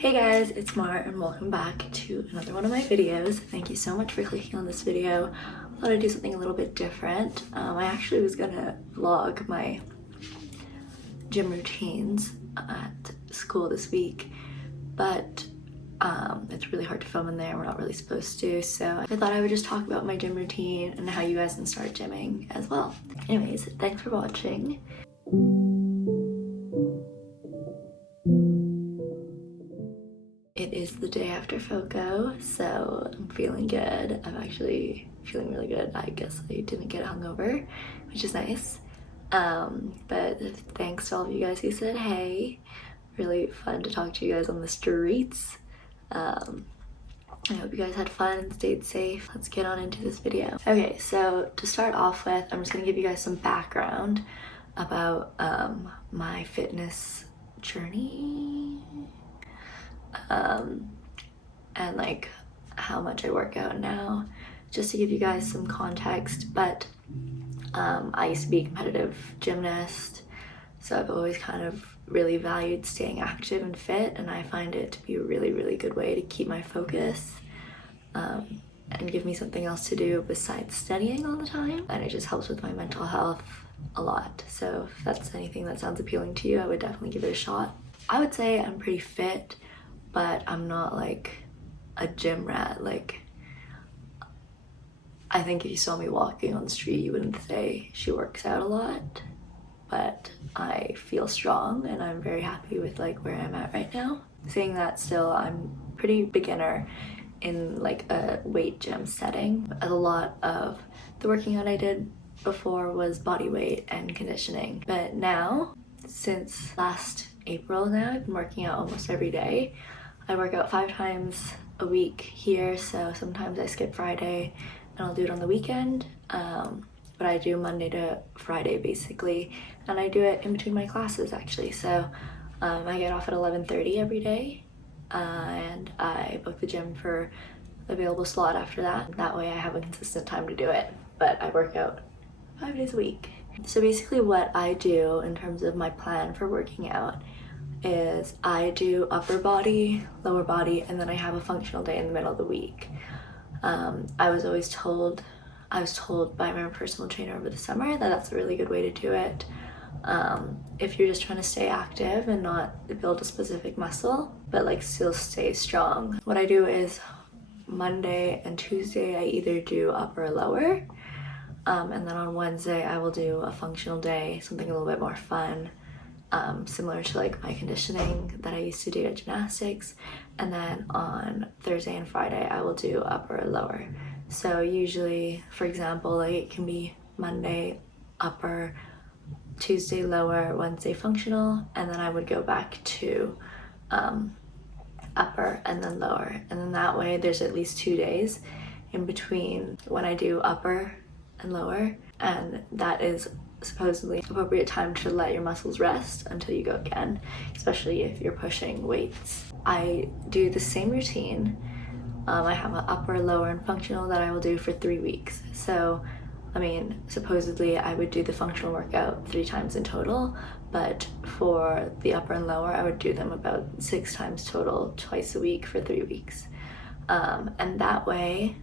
Hey guys, it's Mar and welcome back to another one of my videos. Thank you so much for clicking on this video. I thought I'd do something a little bit different. I actually was gonna vlog my gym routines at school this week, but it's really hard to film in there. We're not really supposed to, so I thought I would just talk about my gym routine and how you guys can start gymming as well. Anyways, thanks for watching. It is the day after FOCO, so I'm feeling good. I'm actually feeling really good. I guess I didn't get hungover, which is nice. But thanks to all of you guys who said hey. Really fun to talk to you guys on the streets. I hope you guys had fun and stayed safe. Let's get on into this video. Okay, so to start off with, I'm just gonna give you guys some background about my fitness journey. And like how much I work out now, just to give you guys some context. But I used to be a competitive gymnast, so I've always kind of really valued staying active and fit, and I find it to be a really good way to keep my focus and give me something else to do besides studying all the time, and it just helps with my mental health a lot. So if that's anything that sounds appealing to you, I would definitely give it a shot. I would say I'm pretty fit, but I'm not like a gym rat. Like, I think if you saw me walking on the street, you wouldn't say she works out a lot, but I feel strong and I'm very happy with like where I'm at right now. Saying that, still I'm pretty beginner in like a weight gym setting. A lot of the working out I did before was body weight and conditioning, but now, since last April now, I've been working out almost every day. I work out 5 times a week here, so sometimes I skip Friday and I'll do it on the weekend, but I do Monday to Friday basically, and I do it in between my classes actually. So I get off at 11:30 every day, and I book the gym for the available slot after that. That way I have a consistent time to do it, but I work out 5 days a week. So basically what I do in terms of my plan for working out is I do upper body, lower body, and then I have a functional day in the middle of the week. I was told by my personal trainer over the summer that that's a really good way to do it. If you're just trying to stay active and not build a specific muscle, but like still stay strong. What I do is Monday and Tuesday I either do upper or lower, and then on Wednesday I will do a functional day, something a little bit more fun. Similar to like my conditioning that I used to do at gymnastics, and then on Thursday and Friday I will do upper or lower. So usually, for example, like it can be Monday upper, Tuesday lower, Wednesday functional, and then I would go back to upper and then lower, and then that way there's at least 2 days in between when I do upper and lower, and that is supposedly appropriate time to let your muscles rest until you go again, especially if you're pushing weights. I do the same routine. I have an upper, lower, and functional that I will do for 3 weeks. So, I mean, supposedly I would do the functional workout 3 times in total, but for the upper and lower, I would do them about 6 times total, twice a week for 3 weeks. And that way,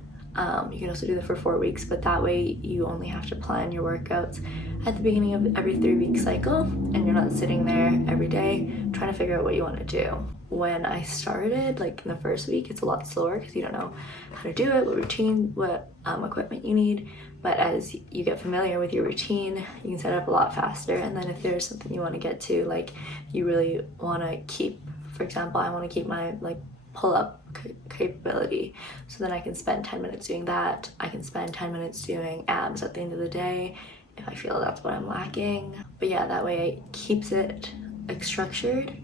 you can also do that for 4 weeks, but that way you only have to plan your workouts at the beginning of every 3-week cycle, and you're not sitting there every day trying to figure out what you want to do. When I started, like in the first week, it's a lot slower because you don't know how to do it, what routine, what equipment you need. But as you get familiar with your routine, you can set it up a lot faster. And then if there's something you want to get to, like you really want to keep, for example, I want to keep my like pull-up capability, so then I can spend 10 minutes doing that. I can spend 10 minutes doing abs at the end of the day if I feel that's what I'm lacking. But yeah, that way it keeps it like structured,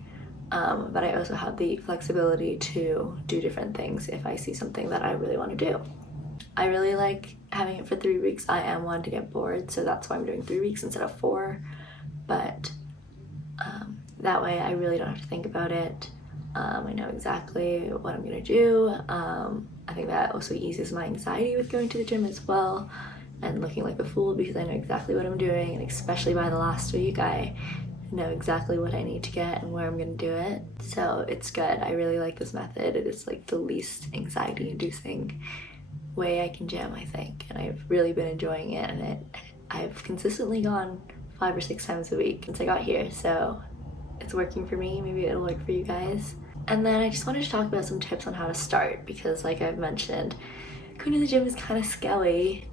but I also have the flexibility to do different things if I see something that I really want to do. I really like having it for 3 weeks. I am one to get bored, so that's why I'm doing 3 weeks instead of 4, but that way I really don't have to think about it. I know exactly what I'm gonna do. I think that also eases my anxiety with going to the gym as well and looking like a fool, because I know exactly what I'm doing, and especially by the last week I know exactly what I need to get and where I'm gonna do it. So it's good. I really like this method. It is like the least anxiety inducing way I can gym, I think, and I've really been enjoying it, and I've consistently gone 5 or 6 times a week since I got here, so it's working for me. Maybe it'll work for you guys. And then I just wanted to talk about some tips on how to start, because like I've mentioned, going to the gym is kind of scary.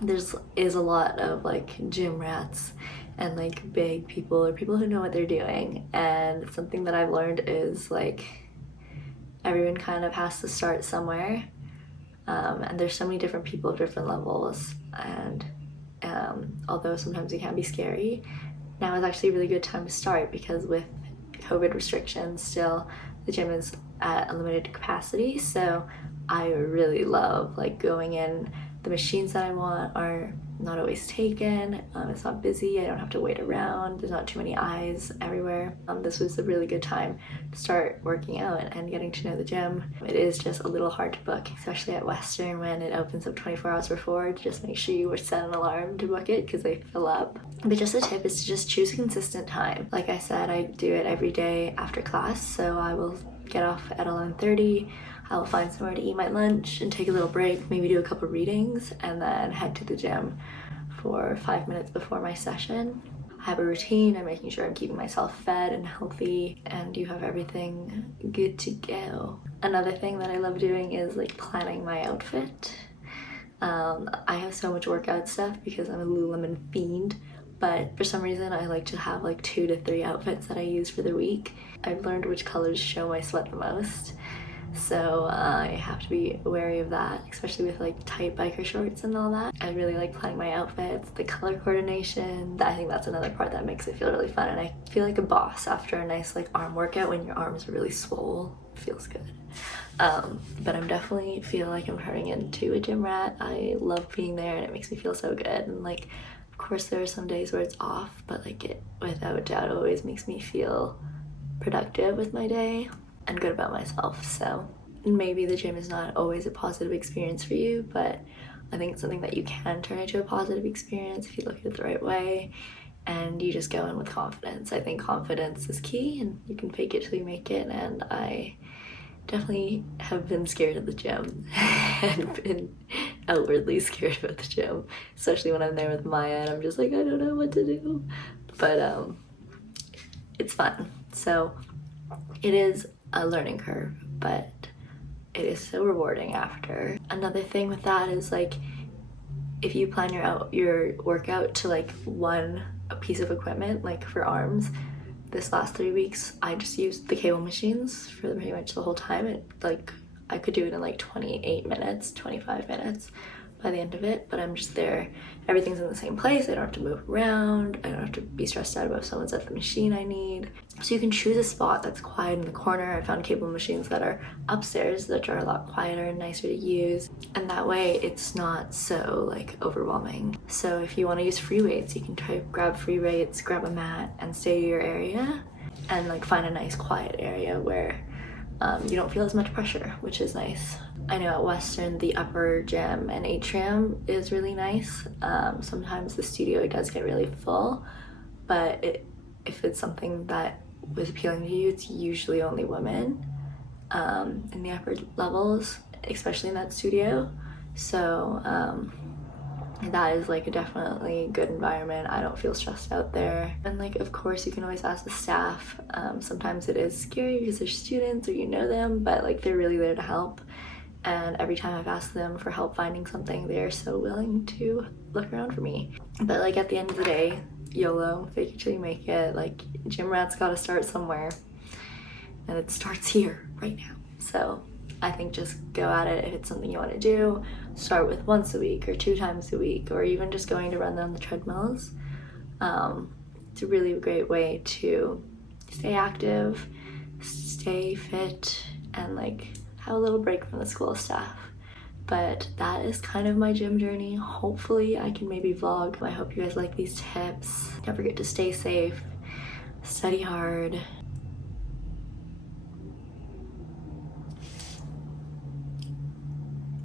There's a lot of like gym rats and like big people or people who know what they're doing, and something that I've learned is like everyone kind of has to start somewhere. And there's so many different people of different levels, and although sometimes it can be scary, now is actually a really good time to start, because with COVID restrictions still, the gym is at a limited capacity, so I really love like going in. The machines that I want are not always taken, it's not busy, I don't have to wait around, there's not too many eyes everywhere. This was a really good time to start working out and getting to know the gym. It is just a little hard to book, especially at Western when it opens up 24 hours before. Just make sure you set an alarm to book it because they fill up. But just a tip is to just choose a consistent time. Like I said, I do it every day after class, so I will get off at 11:30. I'll find somewhere to eat my lunch and take a little break, maybe do a couple readings, and then head to the gym for 5 minutes before my session. I have a routine, I'm making sure I'm keeping myself fed and healthy, and you have everything good to go. Another thing that I love doing is like planning my outfit. I have so much workout stuff because I'm a Lululemon fiend, but for some reason I like to have like 2 to 3 outfits that I use for the week. I've learned which colors show my sweat the most. So I have to be wary of that, especially with like tight biker shorts and all that. I really like planning my outfits, the color coordination. I think that's another part that makes it feel really fun, and I feel like a boss after a nice like arm workout when your arms are really swole. It feels good. But I'm definitely feel like I'm turning into a gym rat. I love being there and it makes me feel so good, and like of course there are some days where it's off, but like it without a doubt always makes me feel productive with my day and good about myself. So maybe the gym is not always a positive experience for you, but I think it's something that you can turn into a positive experience if you look at it the right way and you just go in with confidence. I think confidence is key, and you can fake it till you make it, and I definitely have been scared of the gym and been outwardly scared about the gym, especially when I'm there with Maya and I'm just like, I don't know what to do. But it's fun. So it is a learning curve, but it is so rewarding after. Another thing with that is like if you plan your workout to like a piece of equipment, like for arms, this last 3 weeks I just used the cable machines for pretty much the whole time. It like I could do it in like 28 minutes, 25 minutes by the end of it, but I'm just there. Everything's in the same place. I don't have to move around. I don't have to be stressed out about if someone's at the machine I need. So you can choose a spot that's quiet in the corner. I found cable machines that are upstairs that are a lot quieter and nicer to use, and that way it's not so like overwhelming. So if you want to use free weights, you can grab free weights, grab a mat, and stay to your area and like find a nice quiet area where you don't feel as much pressure, which is nice. I know at Western the upper gym and atrium is really nice. Sometimes the studio does get really full, but if it's something that was appealing to you, it's usually only women in the upper levels, especially in that studio. So that is like a definitely good environment. I don't feel stressed out there. And like of course you can always ask the staff. Sometimes it is scary because they're students or you know them, but like they're really there to help. And every time I've asked them for help finding something, they're so willing to look around for me. But like at the end of the day, YOLO, fake it till you make it. Like gym rats gotta start somewhere, and it starts here right now. So I think just go at it. If it's something you want to do, start with once a week or 2 times a week, or even just going to run on the treadmills. It's a really great way to stay active, stay fit, and like have a little break from the school stuff. But that is kind of my gym journey. Hopefully I can maybe vlog. I hope you guys like these tips. Don't forget to stay safe, study hard,